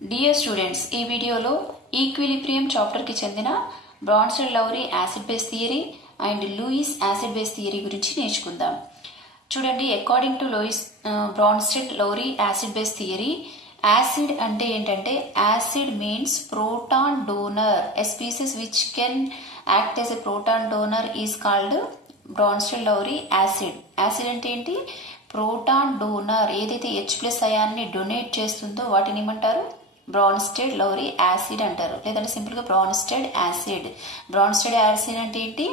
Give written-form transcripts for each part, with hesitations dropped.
Dear students, ఈ వీడియోలో equilibrium chapter కి చెందిన Bronsted Lowry acid base theory and Lewis acid base theory గురించి నేర్చుకుందాం. చూడండి, according to Bronsted Lowry acid base theory, acid అంటే ఏంటంటే acid means proton donor. A species which can act as a proton donor is called Bronsted Lowry acid. Acid అంటే ఏంటి? Proton donor. ఏదైతే H+ అయాన్ని donate చేస్తుందో వాటిని ఏమంటారు? Bronsted Lowry acid అంటారు, లేదంటే సింపుల్ గా బ్రాన్స్టెడ్ యాసిడ్. బ్రాన్స్టెడ్ యాసిడ్ అంటే ఏంటి?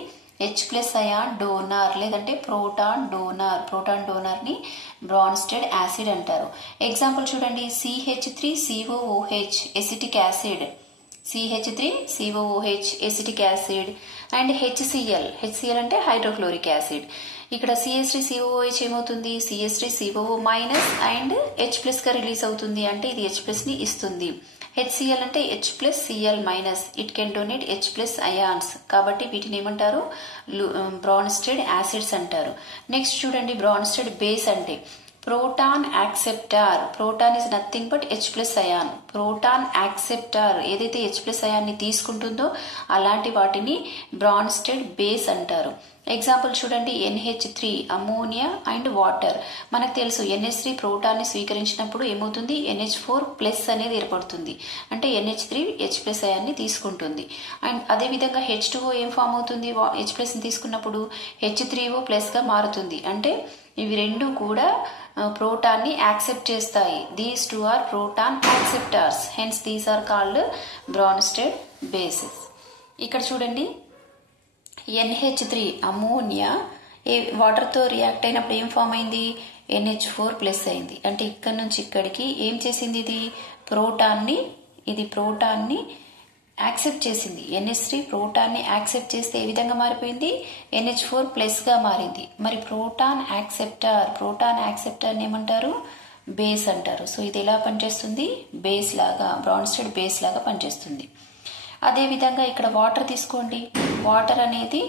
H+ అయాన్ డోనర్ లేదంటే ప్రోటాన్ డోనర్. ప్రోటాన్ డోనర్ ని బ్రాన్స్టెడ్ యాసిడ్ అంటారు. ఎగ్జాంపుల్ చూడండి, CH3COOH acetic acid, CH3COOH acetic acid and HCl అంటే హైడ్రోక్లోరిక్ యాసిడ్. ఇక్కడ CH3COOH ఏమవుతుంది? CH3COO మైనస్ అండ్ H+ గా రిలీజ్ అవుతుంది, అంటే ఇది H+ ని ఇస్తుంది. HCl అంటే H+Cl minus, it can donate H+ ions. కాబట్టి వీటిని ఏమంటారు? బ్రాన్స్టెడ్ యాసిడ్స్ అంటారు. నెక్స్ట్ చూడండి, బ్రాన్స్టెడ్ బేస్ అంటే proton acceptor. Proton is nothing but H+ ion. Proton acceptor ఏదైతే H+ అయాన్ని తీసుకుంటుందో అలాంటి వాటిని బ్రాన్స్టెడ్ బేస్ అంటారు. ఎగ్జాంపుల్ చూడండి, NH3 అమోనియా అండ్ వాటర్. మనకు తెలుసు NH3 ప్రోటాన్ని స్వీకరించినప్పుడు ఏమవుతుంది? NH4+ అనేది ఏర్పడుతుంది, అంటే NH3 H+ అయాన్ని తీసుకుంటుంది. అండ్ అదేవిధంగా H2O ఏం ఫామ్ అవుతుంది? H+ ని తీసుకున్నప్పుడు H3O+ గా మారుతుంది, అంటే ఇవి రెండు కూడా ప్రోటాన్ని యాక్సెప్ట్ చేస్తాయి. These two are proton acceptors, hence these are called Bronsted bases. ఇక్కడ చూడండి, NH3 అమోనియా వాటర్తో రియాక్ట్ అయినప్పుడు ఏం ఫామ్ అయింది? NH4+ అయింది, అంటే ఇక్కడ నుంచి ఇక్కడికి ఏం చేసింది? ఇది ప్రోటాన్ని యాక్సెప్ట్ చేసింది. NH3 ప్రోటాన్ని యాక్సెప్ట్ చేస్తే ఏ విధంగా మారిపోయింది? NH4+ గా మారింది. మరి ప్రోటాన్ యాక్సెప్టార్ని ఏమంటారు? బేస్ అంటారు. సో ఇది ఎలా పనిచేస్తుంది? బేస్ లాగా, బ్రాన్స్టెడ్ బేస్ లాగా పనిచేస్తుంది. అదేవిధంగా ఇక్కడ వాటర్ తీసుకోండి. వాటర్ అనేది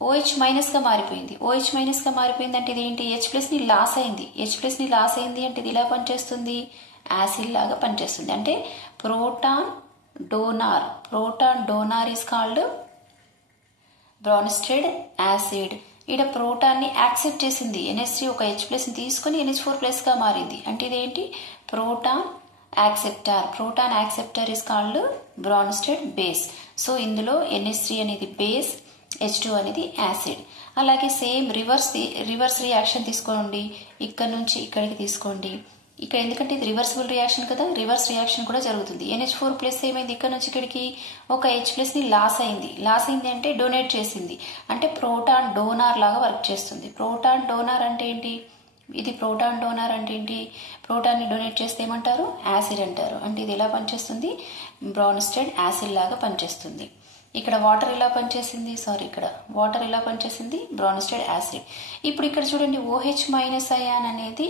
OH- గా మారిపోయింది. OH- గా మారిపోయింది అంటే ఇది ఏంటి? H+ ని లాస్ అయింది. H+ ని లాస్ అయింది అంటే ఇది ఎలా పనిచేస్తుంది? యాసిడ్ లాగా పనిచేస్తుంది. అంటే proton donor is called Bronsted acid. ఇక్కడ ప్రోటాన్ని యాక్సెప్ట్ చేసింది. NH3 ఒక H+ ని తీసుకుని NH4+ గా మారింది, అంటే ఇదేంటి? Proton acceptor is called Bronsted base. So ఇందులో NH3 అనేది బేస్, H2 అనేది యాసిడ్. అలాగే సేమ్ రివర్స్ రియాక్షన్ తీసుకోండి. ఇక్కడ నుంచి ఇక్కడికి తీసుకోండి. ఇక్కడ ఎందుకంటే ఇది రివర్సిబుల్ రియాక్షన్ కదా, రివర్స్ రియాక్షన్ కూడా జరుగుతుంది. NH4+ ఏమైంది? ఇక్కడ నుంచి ఇక్కడికి ఒక H+ ని లాస్ అయింది అంటే డొనేట్ చేసింది, అంటే ప్రోటాన్ డోనార్ లాగా వర్క్ చేస్తుంది. ప్రోటాన్ డోనార్ అంటే ఏంటి? ప్రోటాన్ని డొనేట్ చేస్తే ఏమంటారు? యాసిడ్ అంటారు. అంటే ఇది ఎలా పనిచేస్తుంది? బ్రాన్స్టెడ్ యాసిడ్ లాగా పనిచేస్తుంది. ఇక్కడ వాటర్ ఎలా పనిచేసింది? Bronsted acid. ఇప్పుడు ఇక్కడ చూడండి, OH- అయాన్ అనేది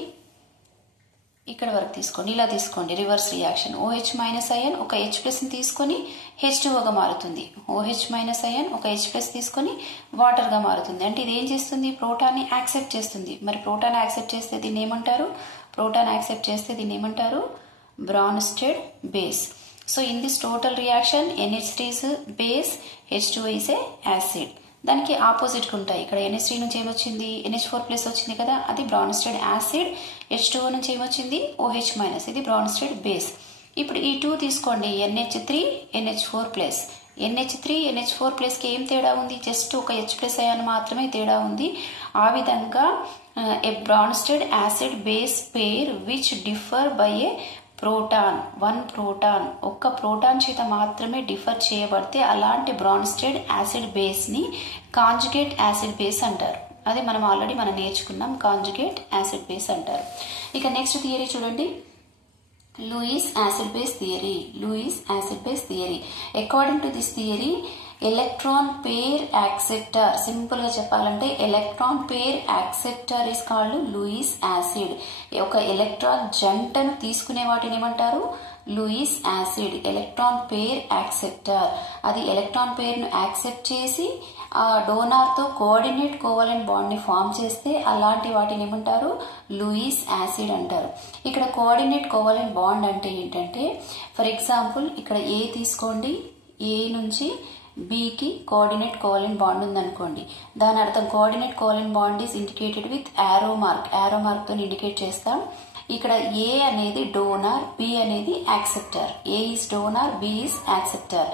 ఇక్కడ వరకు తీసుకోండి, ఇలా తీసుకోండి. రివర్స్ రియాక్షన్, OH- అయాన్ ఒక H+ ని తీసుకొని H2O గా మారుతుంది. OH- అయాన్ ఒక H+ తీసుకొని వాటర్ గా మారుతుంది, అంటే ఇది ఏం చేస్తుంది? ప్రోటాన్ని యాక్సెప్ట్ చేస్తుంది. మరి ప్రోటాన్ యాక్సెప్ట్ చేస్తే దీన్ని ఏమంటారు? Bronsted base. So in this total reaction NH3 is base, H2O is a acid. దానికి ఆపోజిట్ గా ఉంటాయి. ఇక్కడ NH3 నుంచి ఏమొచ్చింది? NH4+ వచ్చింది కదా, అది బ్రాన్స్టెడ్ యాసిడ్. H2O నుంచి ఏమొచ్చింది? OH-, ఇది బ్రాన్స్టెడ్ బేస్. ఇప్పుడు ఈ 2 తీసుకోండి, NH3 NH4+. NH3 NH4+ కి ఏం తేడా ఉంది? జస్ట్ ఒక H+ అయాన్ మాత్రమే తేడా ఉంది. ఆ విధంగా a Bronsted acid base pair which differ by a one proton, ఒక్క ప్రోటాన్ చేత మాత్రమే డిఫర్ చేయబడితే అలాంటి బ్రాన్స్టెడ్ యాసిడ్ బేస్ ని కాంజుగేట్ యాసిడ్ బేస్ అంటారు. అది మనం ఆల్రెడీ నేర్చుకున్నాం, కాంజుగేట్ యాసిడ్ బేస్ అంటారు. ఇక నెక్స్ట్ థియరీ చూడండి, Louis acid base theory. According to this theory, electron pair acceptor, simple గా చెప్పాలంటే electron pair acceptor is called Lewis acid. ఒక ఎలక్ట్రాన్ జంటను తీసుకునే వాటిని ఏమంటారు? Lewis acid. Electron pair acceptor, అది ఎలక్ట్రాన్ పేర్ ను యాక్సెప్ట్ చేసి ఆ డోనార్ తో కోఆర్డినేట్ కోవలెంట్ బాండ్ ని ఫామ్ చేస్తే అలాంటి వాటిని ఏమంటారు, లూయిస్ యాసిడ్ అంటారు. ఇక్కడ కోఆర్డినేట్ కోవలెంట్ బాండ్ అంటే ఏంటంటే, ఫర్ ఎగ్జాంపుల్ ఇక్కడ ఏ తీసుకోండి, ఏ నుంచి బికి కోఆర్డినేట్ కోవలెంట్ బాండ్ ఉందనుకోండి. దాని అర్థం coordinate covalent bond is indicated with arrow mark. Arrow mark తో ఇండికేట్ చేస్తాం. ఇక్కడ ఏ అనేది డోనార్, బి అనేది acceptor. A is donor, B is acceptor.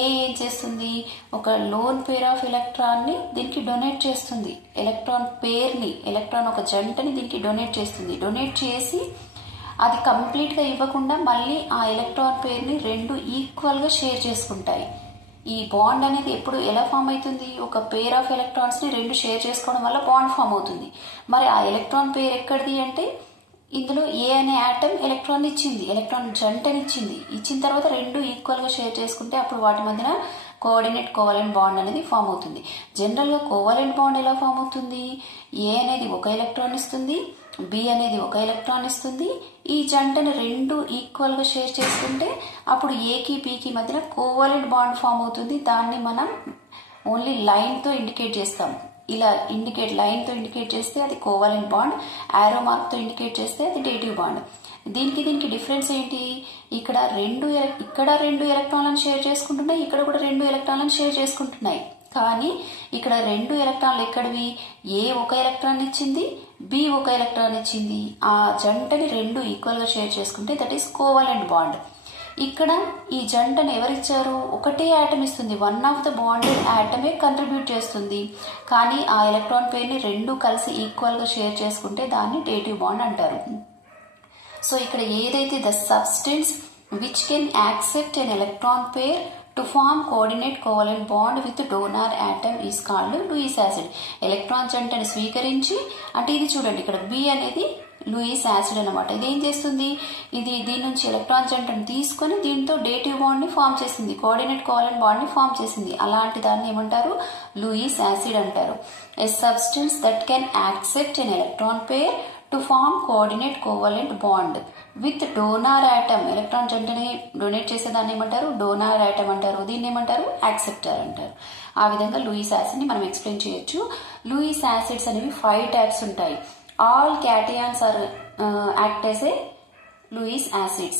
A ఏం చేస్తుంది, ఒక లోన్ పేర్ ఆఫ్ ఎలక్ట్రాన్ ని దీనికి డొనేట్ చేస్తుంది. ఎలక్ట్రాన్ పేర్ ని, ఎలక్ట్రాన్ ఒక జంటని దీనికి డొనేట్ చేస్తుంది. డొనేట్ చేసి అది కంప్లీట్ గా ఇవ్వకుండా మళ్ళీ ఆ ఎలక్ట్రాన్ పేర్ ని రెండు ఈక్వల్ గా షేర్ చేసుకుంటాయి. ఈ బాండ్ అనేది ఎప్పుడు ఎలా ఫామ్ అవుతుంది, ఒక పేర్ ఆఫ్ ఎలక్ట్రాన్స్ ని రెండు షేర్ చేసుకోవడం వల్ల బాండ్ ఫామ్ అవుతుంది. మరి ఆ ఎలక్ట్రాన్ పేర్ ఎక్కడిది అంటే, ఇందులో ఏ అనే ఆటమ్ ఎలక్ట్రాన్ ఇచ్చింది, ఎలక్ట్రాన్ జంటనిచ్చింది. ఇచ్చిన తర్వాత రెండు ఈక్వల్ గా షేర్ చేసుకుంటే అప్పుడు వాటి మధ్యన కోఆర్డినేట్ కోవలెంట్ బాండ్ అనేది ఫామ్ అవుతుంది. జనరల్ గా కోవలెంట్ బాండ్ ఎలా ఫామ్ అవుతుంది, ఏ అనేది ఒక ఎలక్ట్రాన్ ఇస్తుంది, బి అనేది ఒక ఎలక్ట్రాన్ ఇస్తుంది. ఈ జంటను రెండు ఈక్వల్ గా షేర్ చేసుకుంటే అప్పుడు ఏకి బికి మధ్యన కోవలెంట్ బాండ్ ఫామ్ అవుతుంది. దాన్ని మనం ఓన్లీ లైన్ తో ఇండికేట్ చేస్తాం. ఇలా లైన్ తో ఇండికేట్ చేస్తే అది కోవలెంట్ బాండ్, ఆరో మార్క్ తో ఇండికేట్ చేస్తే అది డేటివ్ బాండ్. దీనికి డిఫరెన్స్ ఏంటి, ఇక్కడ రెండు ఎలక్ట్రాన్లను షేర్ చేసుకుంటున్నాయి, ఇక్కడ కూడా రెండు ఎలక్ట్రాన్లను షేర్ చేసుకుంటున్నాయి. కానీ ఇక్కడ రెండు ఎలక్ట్రాన్లు ఎక్కడివి, ఏ ఒక ఎలక్ట్రాన్ ఇచ్చింది, బి ఒక ఎలక్ట్రాన్ ఇచ్చింది. ఆ జంటని రెండు ఈక్వల్ గా షేర్ చేసుకుంటే దట్ ఈస్ కోవలెంట్ బాండ్. ఇక్కడ ఈ జంటను ఎవరిచ్చారు, ఒకటే ఆటమ్ ఇస్తుంది, వన్ ఆఫ్ ద బాండెడ్ ఆటమే కంట్రిబ్యూట్ చేస్తుంది. కానీ ఆ ఎలక్ట్రాన్ పేర్ ని రెండు కలిసి ఈక్వల్ గా షేర్ చేసుకుంటే దాన్ని డేటివ్ బాండ్ అంటారు. సో ఇక్కడ ఏదైతే the substance which can accept an electron pair to form coordinate covalent bond with donor atom is called Lewis acid. Electron జంటను స్వీకరించి, అంటే ఇది చూడండి ఇక్కడ బి అనేది లూయిస్ యాసిడ్ అనమాట. ఇది ఏం చేస్తుంది, దీని నుంచి ఎలక్ట్రాన్ జంటను తీసుకొని దీంతో డేటివ్ బాండ్ ని ఫామ్ చేసింది, కోఆర్డినేట్ కోవలెంట్ బాండ్ ని ఫామ్ చేసింది. అలాంటి దాన్ని ఏమంటారు, లూయిస్ యాసిడ్ అంటారు. A substance that can accept an electron pair to form coordinate covalent bond with donor atom. Electron జంటని డొనేట్ చేసేదాన్ని ఏమంటారు, డోనార్ ఆటమ్ అంటారు. దీన్ని ఏమంటారు, యాక్సెప్టర్ అంటారు. ఆ విధంగా లూయిస్ యాసిడ్ ని మనం ఎక్స్ప్లెయిన్ చేయొచ్చు. లూయిస్ యాసిడ్స్ అనేవి 5 టైప్స్ ఉంటాయి. All cations are act as a Lewis acids.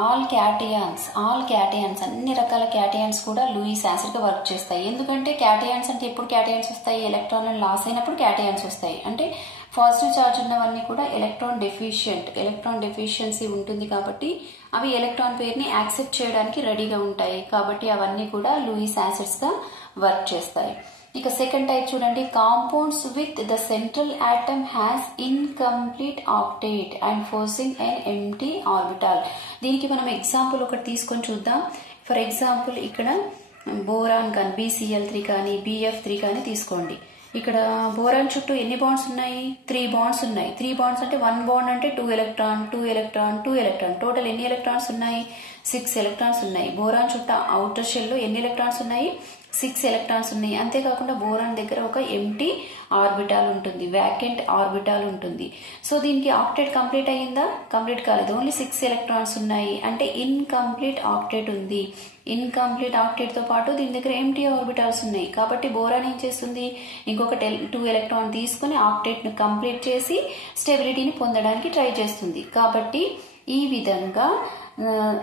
All cations అన్ని రకాల క్యాటయాన్స్ కూడా లూయిస్ యాసిడ్ గా వర్క్ చేస్తాయి. ఎందుకంటే క్యాటయాన్స్ అంటే ఎప్పుడు క్యాటయాన్స్ వస్తాయి, ఎలక్ట్రాన్ లాస్ అయినప్పుడు క్యాటయాన్స్ వస్తాయి. అంటే పాజిటివ్ చార్జ్ ఉన్నవన్నీ కూడా ఎలక్ట్రాన్ డెఫిషియన్సీ ఉంటుంది కాబట్టి అవి ఎలక్ట్రాన్ పేర్ ని యాక్సెప్ట్ చేయడానికి రెడీగా ఉంటాయి. కాబట్టి అవన్నీ కూడా లూయిస్ యాసిడ్స్ గా వర్క్ చేస్తాయి. ఇక సెకండ్ టైప్ చూడండి, compounds with the central atom has incomplete octet and forcing and empty orbital. దీనికి మనం ఎగ్జాంపుల్ ఒకటి తీసుకొని చూద్దాం. ఫర్ ఎగ్జాంపుల్ ఇక్కడ బోరాన్ కానీ BCl3 కానీ BF3 కానీ తీసుకోండి. ఇక్కడ బోరాన్ చుట్టూ ఎన్ని బాండ్స్ ఉన్నాయి, 3 బాండ్స్ ఉన్నాయి. 3 బాండ్స్ అంటే 1 బాండ్ అంటే 2 ఎలక్ట్రాన్ టోటల్ ఎన్ని ఎలక్ట్రాన్స్ ఉన్నాయి, 6 ఎలక్ట్రాన్స్ ఉన్నాయి. బోరాన్ చుట్టూ అవుటర్ షెల్ లో ఎన్ని ఎలక్ట్రాన్స్ ఉన్నాయి, 6 ఎలక్ట్రాన్స్ ఉన్నాయి. అంతేకాకుండా బోరాన్ దగ్గర ఒక ఎంప్టీ ఆర్బిటాల్ ఉంటుంది, వ్యాకెంట్ ఆర్బిటాల్ ఉంటుంది. సో దీనికి ఆక్టేట్ కంప్లీట్ అయ్యిందా, కంప్లీట్ కాలేదు, ఓన్లీ 6 ఎలక్ట్రాన్స్ ఉన్నాయి. అంటే ఇన్కంప్లీట్ ఆక్టేట్ ఉంది. ఇన్కంప్లీట్ ఆక్టేట్ తో పాటు దీని దగ్గర ఎంప్టీ ఆర్బిటాల్స్ ఉన్నాయి. కాబట్టి బోరాన్ ఏం చేస్తుంది, ఇంకొక 2 ఎలక్ట్రాన్ తీసుకుని ఆక్టేట్ ను కంప్లీట్ చేసి స్టెబిలిటీని పొందడానికి ట్రై చేస్తుంది. కాబట్టి ఈ విధంగా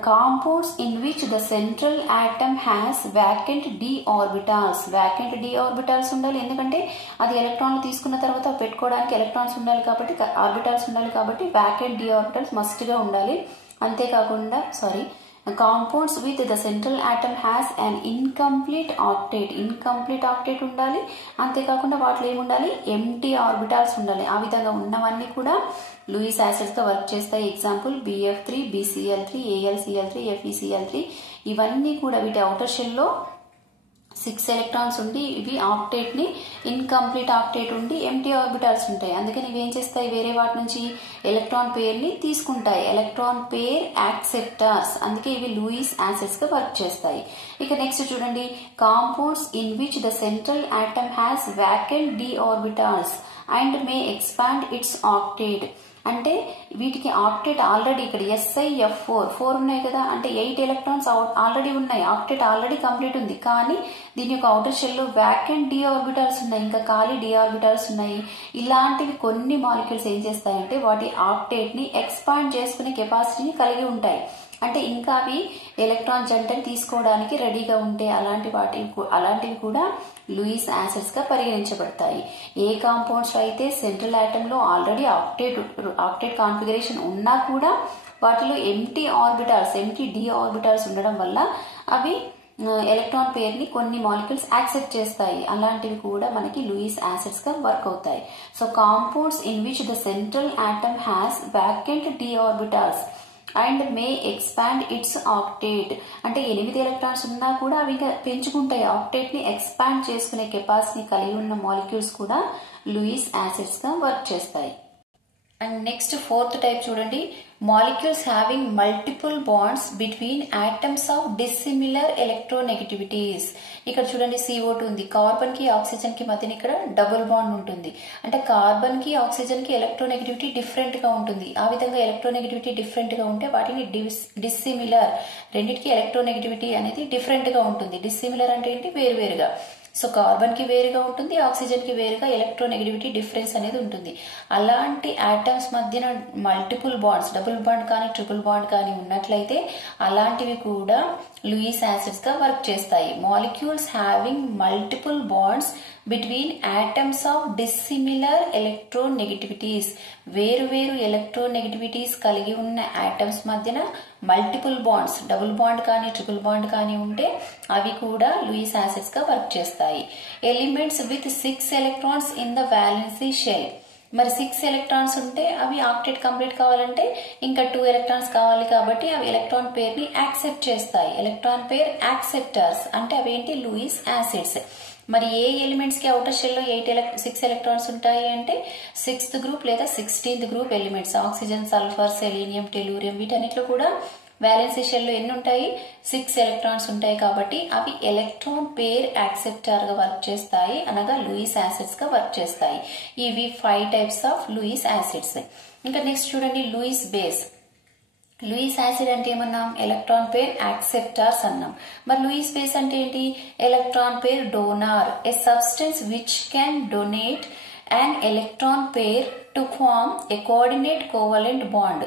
compounds in which the central atom has vacant d orbitals ఉండాలి. ఎందుకంటే అది ఎలక్ట్రాన్లు తీసుకున్న తర్వాత పెట్టుకోవడానికి ఎలక్ట్రాన్స్ ఉండాలి కాబట్టి, ఆర్బిటాల్స్ ఉండాలి కాబట్టి vacant d orbitals మస్ట్ గా ఉండాలి. అంతేకాకుండా compounds with the central atom has an incomplete octet ఉండాలి. అంతేకాకుండా వాటిలో ఏముండాలి, ఎంప్టీ ఆర్బిటాల్స్ ఉండాలి. ఆ విధంగా ఉన్నవన్నీ కూడా లూయిస్ యాసిడ్స్ తో వర్క్ చేస్తాయి. Example BF3, BCl3, AlCl3, FeCl3 ఇవన్నీ కూడా వీటి అవుటర్ షెల్ లో 6 ఎలక్ట్రాన్స్ ఉండి ఇవి ఆక్టేట్ ని ఇన్కంప్లీట్ ఆక్టేట్ ఉండి ఎంప్టీ ఆర్బిటాల్స్ ఉంటాయి. అందుకని ఇవి ఏం చేస్తాయి, వేరే వాటి నుంచి ఎలక్ట్రాన్ పేర్ ని తీసుకుంటాయి, ఎలక్ట్రాన్ పేర్ యాక్సెప్టర్స్. అందుకే ఇవి లూయిస్ యాసిడ్స్ గా వర్క్ చేస్తాయి. ఇక నెక్స్ట్ చూడండి, compounds in which the central atom has vacant d orbitals and may expand its octet అంటే వీటికి ఆక్టేట్ ఆల్రెడీ ఇక్కడ SiF4 ఉన్నాయి కదా, అంటే 8 ఎలక్ట్రాన్స్ ఆల్రెడీ ఉన్నాయి, ఆక్టేట్ ఆల్రెడీ కంప్లీట్ ఉంది. కానీ దీని యొక్క అవుటర్ షెల్ లో వ్యాకెంట్ d ఆర్బిటాల్స్ ఉన్నాయి, ఇంకా ఖాళీ d ఆర్బిటాల్స్ ఉన్నాయి. ఇలాంటివి కొన్ని మాలిక్యూల్స్ ఏం చేస్తాయంటే వాటి ఆక్టేట్ ని ఎక్స్పాండ్ చేసుకునే కెపాసిటీని కలిగి ఉంటాయి. అంటే ఇంకా అవి ఎలక్ట్రాన్ జంటని తీసుకోవడానికి రెడీగా ఉంటే అలాంటివి కూడా లూయిస్ యాసిడ్స్ గా పరిగణించబడతాయి. ఏ కాంపౌండ్స్ అయితే సెంట్రల్ ఆటమ్ లో ఆల్రెడీ ఆక్టేట్ కాన్ఫిగరేషన్ ఉన్నా కూడా వాటిలో ఎంటీ d ఆర్బిటాల్స్ ఉండడం వల్ల అవి ఎలక్ట్రాన్ పేర్ ని కొన్ని మాలిక్యూల్స్ యాక్సెప్ట్ చేస్తాయి. అలాంటివి కూడా మనకి లూయిస్ యాసిడ్స్ గా వర్క్ అవుతాయి. So compounds in which the central atom has vacant d orbitals and may expand its octet, అంటే 8 ఎలక్ట్రాన్స్ ఉన్నా కూడా అవి పెంచుకుంటాయి, ఆక్టేట్ ని ఎక్స్పాండ్ చేసుకునే కెపాసిటీ కలిగి ఉన్న మాలిక్యూల్స్ కూడా లూయిస్ యాసిడ్స్ గా వర్క్ చేస్తాయి. అండ్ నెక్స్ట్ ఫోర్త్ టైప్ చూడండి, molecules having multiple bonds between atoms of dissimilar electronegativities. ఇక్కడ చూడండి CO2 ఉంది, కార్బన్ కి ఆక్సిజన్ కి మధ్యన ఇక్కడ డబుల్ బాండ్ ఉంటుంది. అంటే కార్బన్ కి ఆక్సిజన్ కి ఎలక్ట్రోనెగటివిటీ డిఫరెంట్ గా ఉంటుంది. ఆ విధంగా ఎలక్ట్రోనెగటివిటీ డిఫరెంట్ గా ఉంటే వాటిని డిస్సిమిలర్, రెండింటికి ఎలక్ట్రోనెగటివిటీ అనేది డిఫరెంట్ గా ఉంటుంది. డిస్సిమిలర్ అంటే ఏంటి, వేరువేరుగా. సో కార్బన్ కి వేరుగా ఉంటుంది, ఆక్సిజన్ కి వేరుగా ఎలక్ట్రోనెగటివిటీ డిఫరెన్స్ అనేది ఉంటుంది. అలాంటి ఆటమ్స్ మధ్యన మల్టిపుల్ బాండ్స్, డబుల్ బాండ్ కానీ ట్రిపుల్ బాండ్ కానీ ఉన్నట్లయితే అలాంటివి కూడా లూయిస్ యాసిడ్స్ గా వర్క్ చేస్తాయి. Molecules having multiple bonds between atoms of dissimilar electronegativities, వేరు ఎలక్ట్రోనెగటివిటీస్ కలిగి ఉన్న ఆటమ్స్ మధ్యన మల్టిపుల్ బాండ్స్, డబుల్ బాండ్ కానీ ట్రిపుల్ బాండ్ కానీ ఉంటే అవి కూడా లూయిస్ యాసిడ్స్ గా వర్క్ చేస్తాయి. Elements with 6 electrons in the valency shell, మరి 6 ఎలక్ట్రాన్స్ ఉంటే అవి ఆక్టేట్ కంప్లీట్ కావాలంటే ఇంకా 2 ఎలక్ట్రాన్స్ కావాలి, కాబట్టి అవి ఎలక్ట్రాన్ పేర్ ని యాక్సెప్ట్ చేస్తాయి. ఎలక్ట్రాన్ పేర్ యాక్సెప్టర్స్ అంటే అవేంటి, లూయిస్ యాసిడ్స్. మరి ఏ ఎలిమెంట్స్ కి అవుటర్ షెల్ లో 6 ఎలక్ట్రాన్స్ ఉంటాయి అంటే 6th గ్రూప్ లేదా 16th group elements, oxygen, sulphur, selenium, tellurium, వీటన్నిటిలో కూడా వాలెన్సీ షెల్ లో ఎన్ని ఉంటాయి, 6 ఎలక్ట్రాన్స్ ఉంటాయి. కాబట్టి అవి ఎలక్ట్రాన్ పేర్ యాక్సెప్టర్ గా వర్క్ చేస్తాయి, అనగా లూయిస్ యాసిడ్స్ గా వర్క్ చేస్తాయి. ఇవి 5 టైప్స్ ఆఫ్ లూయిస్ యాసిడ్స్. ఇంకా నెక్స్ట్ చూడండి, లూయిస్ బేస్. లూయిస్ యాసిడ్ అంటే ఏమన్నాం, ఎలక్ట్రాన్ పేర్ యాక్సెప్టర్స్ అన్నాం. మరి లూయిస్ బేస్ అంటే ఏంటి, electron pair donor, A substance which can donate an electron pair to form a coordinate covalent bond.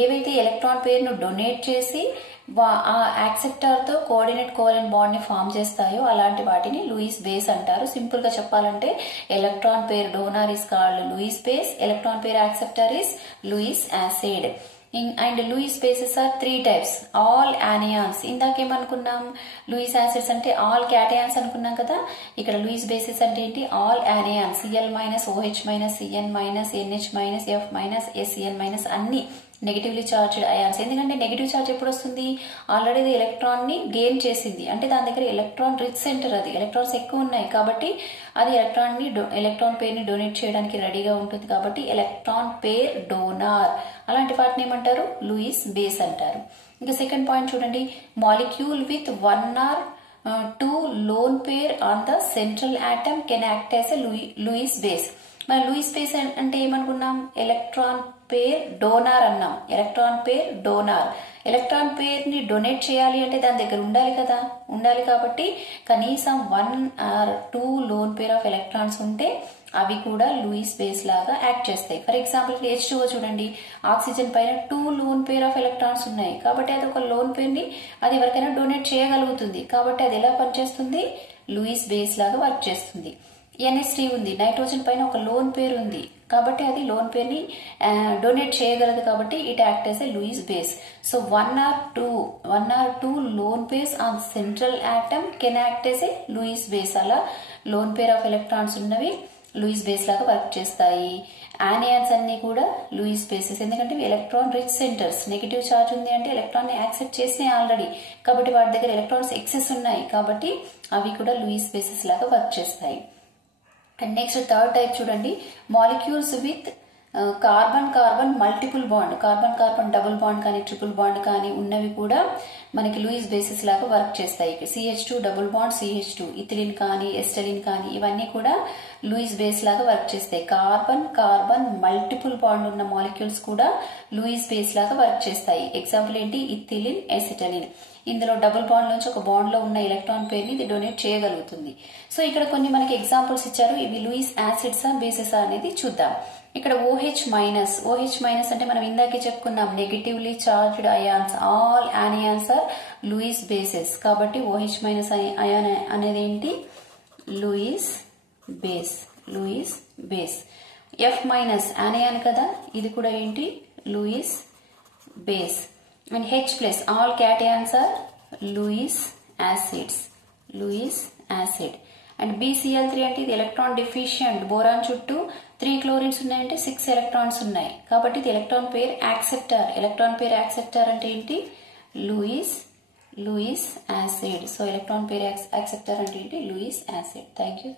ఏవైతే electron pair ను donate చేసి ఆ యాక్సెప్టర్ తో కోఆర్డినేట్ కోవలెంట్ బాండ్ ని ఫామ్ చేస్తాయో అలాంటి వాటిని లూయిస్ బేస్ అంటారు. సింపుల్ గా చెప్పాలంటే electron pair donor is called Lewis base, electron pair acceptor is Lewis acid. And Lewis bases are 3 types. All anions, ఇందాకేమనుకున్నాం, లూయిస్ యాసిడ్స్ అంటే ఆల్ క్యాటయాన్స్ అనుకున్నాం కదా, ఇక్కడ లూయిస్ బేసెస్ అంటే ఏంటి, all anions, Cl- OH- Cn- NH- F- SCn- అన్ని negatively charged ions. ఎందుకంటే negative charge ఎప్పుడు వస్తుంది, ఆల్రెడీ అది ఎలక్ట్రాన్ ని గెయిన్ చేసింది, అంటే దాని దగ్గర ఎలక్ట్రాన్ రిచ్ సెంటర్, అది ఎలక్ట్రాన్స్ ఎక్కువ ఉన్నాయి కాబట్టి అది ఎలక్ట్రాన్ పేర్ ని డొనేట్ చేయడానికి రెడీగా ఉంటుంది. కాబట్టి ఎలక్ట్రాన్ పేర్ డోనార్, అలాంటి వాటిని ఏమంటారు, లూయిస్ బేస్ అంటారు. ఇంకా సెకండ్ పాయింట్ చూడండి, molecule with 1 or 2 lone pair on the central atom can act as a Lewis base. మరి లూయిస్ బేస్ అంటే ఏమనుకున్నాం, ఎలక్ట్రాన్ పేర్ డోనార్ అన్నాం. Electron pair donor, electron pair ని డొనేట్ చేయాలి అంటే దాని దగ్గర ఉండాలి కదా, ఉండాలి కాబట్టి కనీసం 1 or 2 lone pair of electrons ఉంటే అవి కూడా లూయిస్ బేస్ లాగా యాక్ట్ చేస్తాయి. ఫర్ ఎగ్జాంపుల్ H2O చూడండి, ఆక్సిజన్ పైన 2 లోన్ పేర్ ఆఫ్ ఎలక్ట్రాన్స్ ఉన్నాయి కాబట్టి అది ఒక లోన్ పేర్ ని అది ఎవరికైనా డొనేట్ చేయగలుగుతుంది. కాబట్టి అది ఎలా పనిచేస్తుంది, లూయిస్ బేస్ లాగా వర్క్ చేస్తుంది. NH3 ఉంది, నైట్రోజన్ పైన ఒక లోన్ పేర్ ఉంది కాబట్టి అది లోన్ పేర్ ని డొనేట్ చేయగలదు కాబట్టి it act as a Lewis base. So 1 or 2 lone pairs on central atom can act as a Lewis base. అలా లోన్ పేర్ ఆఫ్ ఎలక్ట్రాన్స్ ఉన్నవి లూయిస్ బేస్ లాగా వర్క్ చేస్తాయి. యానియాన్స్ అన్ని కూడా లూయిస్ బేసెస్, ఎందుకంటే electron rich centres, negative charge ఉంది అంటే electron ని యాక్సెప్ట్ చేసినాయి ఆల్రెడీ, కాబట్టి వాటి దగ్గర ఎలక్ట్రాన్స్ ఎక్సెస్ ఉన్నాయి కాబట్టి అవి కూడా లూయిస్ బేసెస్ లాగా వర్క్ చేస్తాయి. అండ్ నెక్స్ట్ థర్డ్ టైప్ చూడండి, molecules with carbon carbon multiple bond, carbon carbon double bond కానీ ట్రిపుల్ బాండ్ కానీ ఉన్నవి కూడా మనకి లూయిస్ బేసిస్ లాగా వర్క్ చేస్తాయి. CH2 double bond CH2, ethylene కానీ ఎస్టలిన్ కానీ ఇవన్నీ కూడా లూయిస్ బేస్ లాగా వర్క్ చేస్తాయి. కార్బన్ కార్బన్ మల్టిపుల్ బాండ్ ఉన్న మాలిక్యూల్స్ కూడా లూయిస్ బేస్ లాగా వర్క్ చేస్తాయి. ఎగ్జాంపుల్ ఏంటి? Ethylene, acetylene. ఇందులో డబుల్ బాండ్ నుంచి ఒక బాండ్ లో ఉన్న ఎలక్ట్రాన్ పేర్ ని ఇది డొనేట్ చేయగలుగుతుంది. సో ఇక్కడ కొన్ని మనకి ఎగ్జాంపుల్స్ ఇచ్చారు. ఇవి లూయిస్ యాసిడ్సా బేసెసా అనేది చూద్దాం. ఇక్కడ OH మైనస్ అంటే మనం ఇందాకే చెప్పుకున్నాం negatively charged ions, all anions are Lewis bases. కాబట్టి OH మైనస్ అయాన్ అనేది ఏంటి? Lewis base. F minus anion కదా, ఇది కూడా ఏంటి? Lewis base. And H plus, all cations are Lewis acid. And BCl3 అంటే ఇది ఎలక్ట్రాన్ డిఫిషియంట్, బోరాన్ చుట్టూ 3 క్లోరిన్స్ ఉన్నాయంటే 6 ఎలక్ట్రాన్స్ ఉన్నాయి. కాబట్టి ఇది ఎలక్ట్రాన్ పేర్ యాక్సెప్టార్ అంటే ఏంటి? Lewis acid. So electron pair acceptor అంటే ఏంటి? Lewis acid. Thank you.